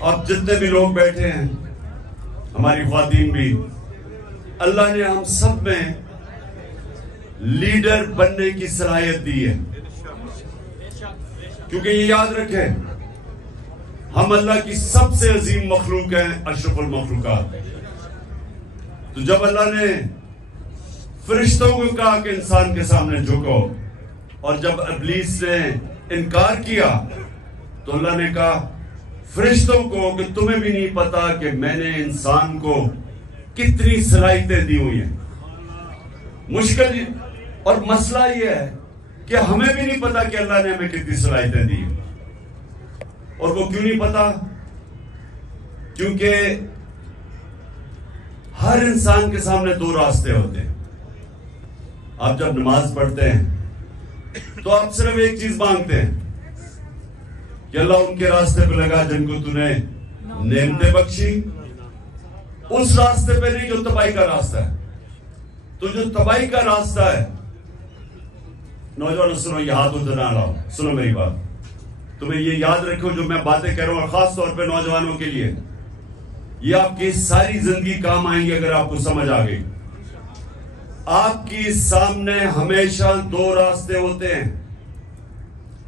اب جتنے بھی لوگ بیٹھے ہیں، ہماری خواتین بھی، اللہ نے ہم سب میں لیڈر بننے کی صلاحیت دی ہے، کیونکہ یہ یاد رکھیں ہم اللہ کی سب سے عظیم مخلوق ہیں، اشرف المخلوقات۔ تو جب اللہ نے فرشتوں کو کہا کہ انسان کے سامنے جھکو، اور جب ابلیس نے انکار کیا تو اللہ نے کہا فرشتوں کو کہ تمہیں بھی نہیں پتا کہ میں نے انسان کو کتنی صلاحیتیں دی ہوئی ہیں۔ مشکل اور مسئلہ یہ ہے کہ ہمیں بھی نہیں پتا کہ اللہ نے ہمیں کتنی صلاحیتیں دی ہیں۔ اور وہ کیوں نہیں پتا؟ کیونکہ ہر انسان کے سامنے دو راستے ہوتے ہیں۔ آپ جب نماز پڑھتے ہیں تو آپ صرف ایک چیز مانگتے ہیں کہ اللہ ان کے راستے پہ لگا جن کو تو نے نعمتیں بخشی، اس راستے پہ نہیں جو تباہی کا راستہ ہے۔ تو جو تباہی کا راستہ ہے، نوجوانوں سنو، یہ ہاتھ ادھر نہ لاؤ، سنو میری بات، تمہیں یہ یاد رکھو جو میں باتیں کہہ رہا ہوں، اور خاص طور پہ نوجوانوں کے لیے یہ آپ کی ساری زندگی کام آئیں گی اگر آپ کو سمجھ آ گئی۔ آپ کی سامنے ہمیشہ دو راستے ہوتے ہیں،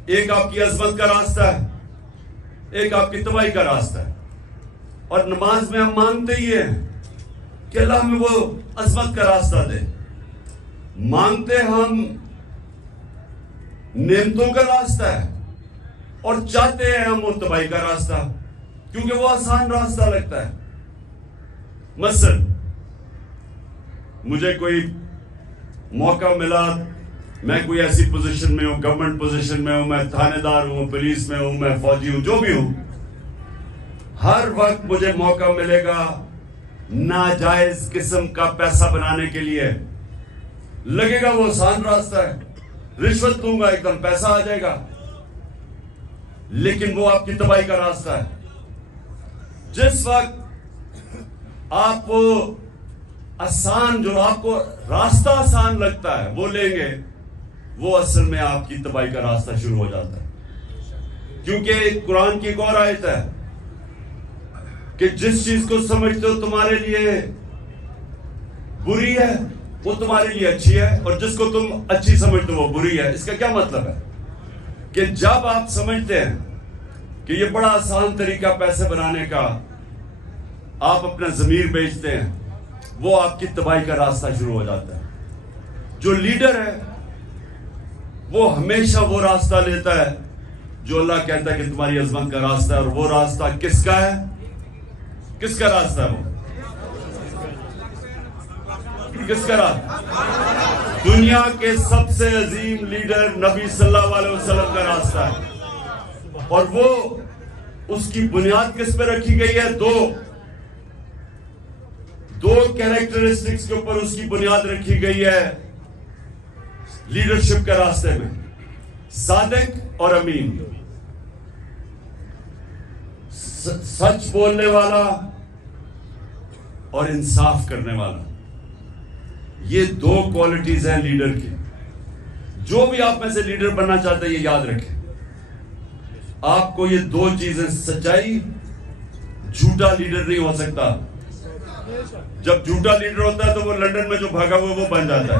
ایک آپ کی عظمت کا راستہ ہے، ایک آپ کی تباہی کا راستہ ہے۔ اور نماز میں ہم مانگتے ہی ہیں کہ اللہ ہمیں وہ عظمت کا راستہ دے، مانگتے ہم نعمتوں کا راستہ ہے، اور چاہتے ہیں ہم وہ تباہی کا راستہ، کیونکہ وہ آسان راستہ لگتا ہے۔ مثلا مجھے کوئی موقع ملا، میں کوئی ایسی پوزیشن میں ہوں، گورنمنٹ پوزیشن میں ہوں، میں تھانے دار ہوں، پولیس میں ہوں، میں فوجی ہوں، جو بھی ہوں، ہر وقت مجھے موقع ملے گا ناجائز قسم کا پیسہ بنانے کے لیے، لگے گا وہ آسان راستہ ہے، رشوت دوں گا ایک دم پیسہ آ جائے گا، لیکن وہ آپ کی تباہی کا راستہ ہے۔ جس وقت آپ وہ آسان، جو آپ کو راستہ آسان لگتا ہے وہ لیں گے، وہ اصل میں آپ کی تباہی کا راستہ شروع ہو جاتا ہے۔ کیونکہ قرآن کی ایک اور آیت ہے کہ جس چیز کو سمجھتے ہو تمہارے لیے بری ہے وہ تمہارے لیے اچھی ہے، اور جس کو تم اچھی سمجھتے ہو وہ بری ہے۔ اس کا کیا مطلب ہے کہ جب آپ سمجھتے ہیں کہ یہ بڑا آسان طریقہ پیسے بنانے کا، آپ اپنا ضمیر بیچتے ہیں، وہ آپ کی تباہی کا راستہ شروع ہو جاتا ہے۔ جو لیڈر ہے وہ ہمیشہ وہ راستہ لیتا ہے جو اللہ کہتا ہے کہ تمہاری عظمت کا راستہ ہے، اور وہ راستہ کس کا ہے؟ کس کا راستہ ہے؟ وہ کس کا راستہ؟ دنیا کے سب سے عظیم لیڈر نبی صلی اللہ علیہ وسلم کا راستہ ہے، اور وہ اس کی بنیاد کس پہ رکھی گئی ہے؟ دو کیریکٹرسٹکس کے اوپر اس کی بنیاد رکھی گئی ہے لیڈرشپ کے راستے میں، صادق اور امین، سچ بولنے والا اور انصاف کرنے والا۔ یہ دو کوالٹیز ہیں لیڈر کی۔ جو بھی آپ میں سے لیڈر بننا چاہتے ہیں یہ یاد رکھیں، آپ کو یہ دو چیزیں، سچائی، جھوٹا لیڈر نہیں ہو سکتا۔ جب جھوٹا لیڈر ہوتا ہے تو وہ لندن میں جو بھاگا ہوا وہ بن جاتا ہے۔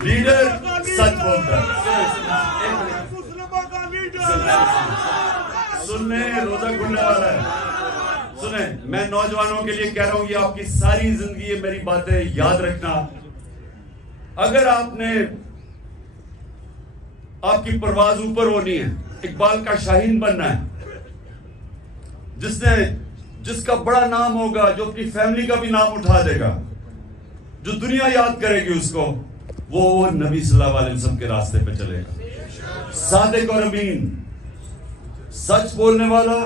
لیڈر سچ بولتا ہے۔ سنیں، روزہ کھلنے والا ہے، سنیں، میں نوجوانوں کے لیے کہہ رہا ہوں، یہ آپ کی ساری زندگی یہ میری باتیں یاد رکھنا۔ اگر آپ کی پرواز اوپر ہونی ہے، اقبال کا شاہین بننا ہے، جس کا بڑا نام ہوگا، جو اپنی فیملی کا بھی نام اٹھا دے گا، جو دنیا یاد کرے گی اس کو، وہ نبی صلی اللہ علیہ وسلم کے راستے پہ چلے گا۔ صادق اور امین، سچ بولنے والا۔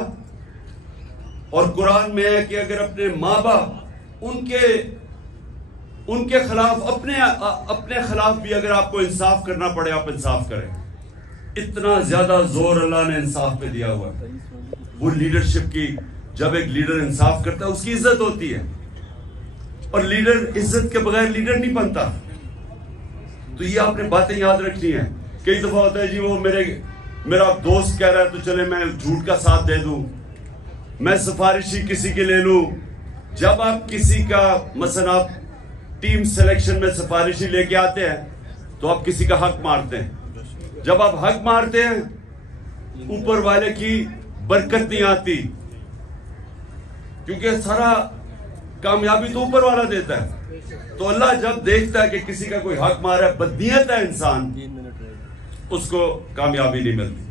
اور قرآن میں ہے کہ اگر اپنے ماں باپ ان کے خلاف، اپنے خلاف بھی اگر آپ کو انصاف کرنا پڑے، آپ انصاف کریں۔ اتنا زیادہ زور اللہ نے انصاف پہ دیا ہوا ہے۔ وہ لیڈرشپ کی، جب ایک لیڈر انصاف کرتا ہے اس کی عزت ہوتی ہے، اور لیڈر عزت کے بغیر لیڈر نہیں بنتا۔ تو یہ آپ نے باتیں یاد رکھنی ہیں کئی دفعہ ہوتا ہے جی وہ میرا دوست کہہ رہا ہے تو چلے میں جھوٹ کا ساتھ دے دوں، میں سفارشی کسی کے لے لوں. جب آپ کسی کا مثلا آپ ٹیم سلیکشن میں سفارشی لے کے آتے ہیں تو آپ کسی کا حق مارتے ہیں. جب آپ حق مارتے ہیں اوپر والے کی برکت نہیں آتی، کیونکہ سارا کامیابی تو اوپر والا دیتا ہے. تو اللہ جب دیکھتا ہے کہ کسی کا کوئی حق مارا ہے، بدنیت ہے انسان، اس کو کامیابی نہیں ملتی.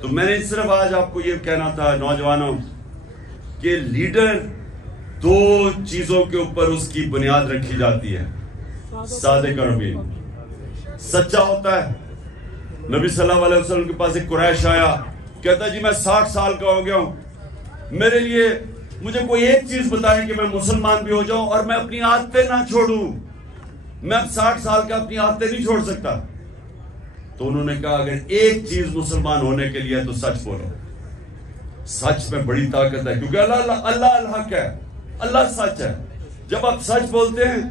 تو میں نے صرف آج آپ کو یہ کہنا تھا نوجوانوں کہ لیڈر دو چیزوں کے اوپر اس کی بنیاد رکھی جاتی ہے. صادق اور امین، سچا ہوتا ہے. نبی صلی اللہ علیہ وسلم کے پاس ایک قریش آیا، کہتا جی میں 60 سال کا ہو گیا ہوں، میرے لیے مجھے کوئی ایک چیز بتائیں کہ میں مسلمان بھی ہو جاؤں اور میں اپنی عادتیں نہ چھوڑوں. میں اب 60 سال کا اپنی عادتیں نہیں چھوڑ سکتا. تو انہوں نے کہا اگر ایک چیز مسلمان ہونے کے لیے تو سچ بولو. سچ میں بڑی طاقت ہے، کیونکہ اللہ الحق ہے، اللہ سچ ہے. جب آپ سچ بولتے ہیں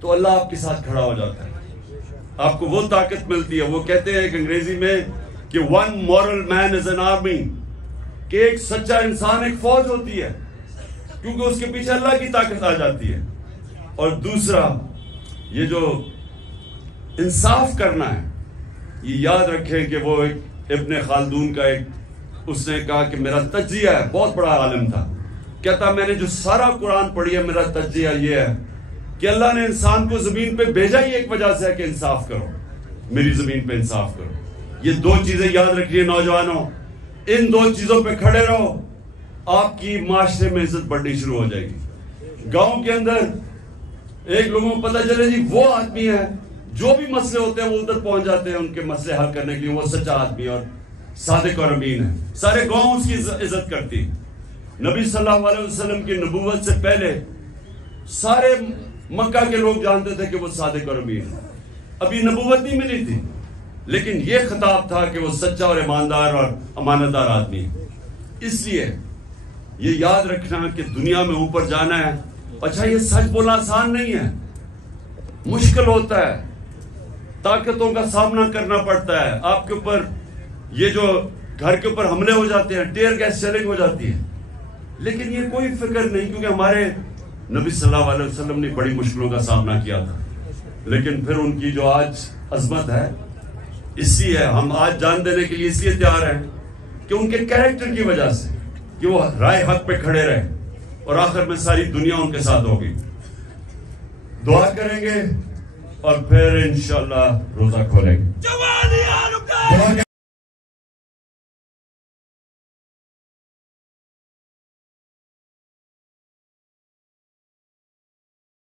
تو اللہ آپ کے ساتھ کھڑا ہو جاتا ہے، آپ کو وہ طاقت ملتی ہے. وہ کہتے ہیں ایک انگریزی میں کہ one moral man is an army، کہ ایک سچا انسان ایک فوج ہوتی ہے، کیونکہ اس کے پیچھے اللہ کی طاقت آ جاتی ہے. اور دوسرا یہ جو انصاف کرنا ہے، یہ یاد رکھیں کہ وہ ایک ابن خلدون کا اس نے کہا کہ میرا تجزیہ ہے، بہت بڑا عالم تھا، کہتا میں نے جو سارا قرآن پڑھی ہے میرا تجزیہ یہ ہے کہ اللہ نے انسان کو زمین پہ بھیجا ہی ایک وجہ سے ہے کہ انصاف کرو، میری زمین پہ انصاف کرو. یہ دو چیزیں یاد رکھیے نوجوانوں، ان دو چیزوں پہ کھڑے رہو، آپ کی معاشرے میں عزت بڑھنی شروع ہو جائے گی. گاؤں کے اندر ایک لوگوں کو پتہ چلے جی وہ آدمی ہے، جو بھی مسئلے ہوتے ہیں وہ ادھر پہنچ جاتے ہیں ان کے مسئلے حل کرنے کے لیے، وہ سچا آدمی اور صادق اور امین ہے. سارے گاؤں اس کی عزت کرتی. نبی صلی اللہ علیہ وسلم کی نبوت سے پہلے سارے مکہ کے لوگ جانتے تھے کہ وہ صادق اور امین ہے. ابھی نبوت نہیں ملی تھی، لیکن یہ خطاب تھا کہ وہ سچا اور ایماندار اور امانتدار آدمی ہے. اس لیے یہ یاد رکھنا کہ دنیا میں اوپر جانا ہے. اچھا یہ سچ بولنا آسان نہیں ہے، مشکل ہوتا ہے، طاقتوں کا سامنا کرنا پڑتا ہے. آپ کے اوپر یہ جو گھر کے اوپر حملے ہو جاتے ہیں، ٹیئر گیس شیلنگ ہو جاتی ہے، لیکن یہ کوئی فکر نہیں، کیونکہ ہمارے نبی صلی اللہ علیہ وسلم نے بڑی مشکلوں کا سامنا کیا تھا. لیکن پھر ان کی جو آج عظمت ہے، اس لیے ہم آج جان دینے کے لیے اس لیے تیار ہیں کہ ان کے کیریکٹر کی وجہ سے کہ وہ رائے حق پہ کھڑے رہے اور آخر میں ساری دنیا ان کے ساتھ ہوگی. دعا کریں گے اور پھر انشاءاللہ روزہ کھولیں گے.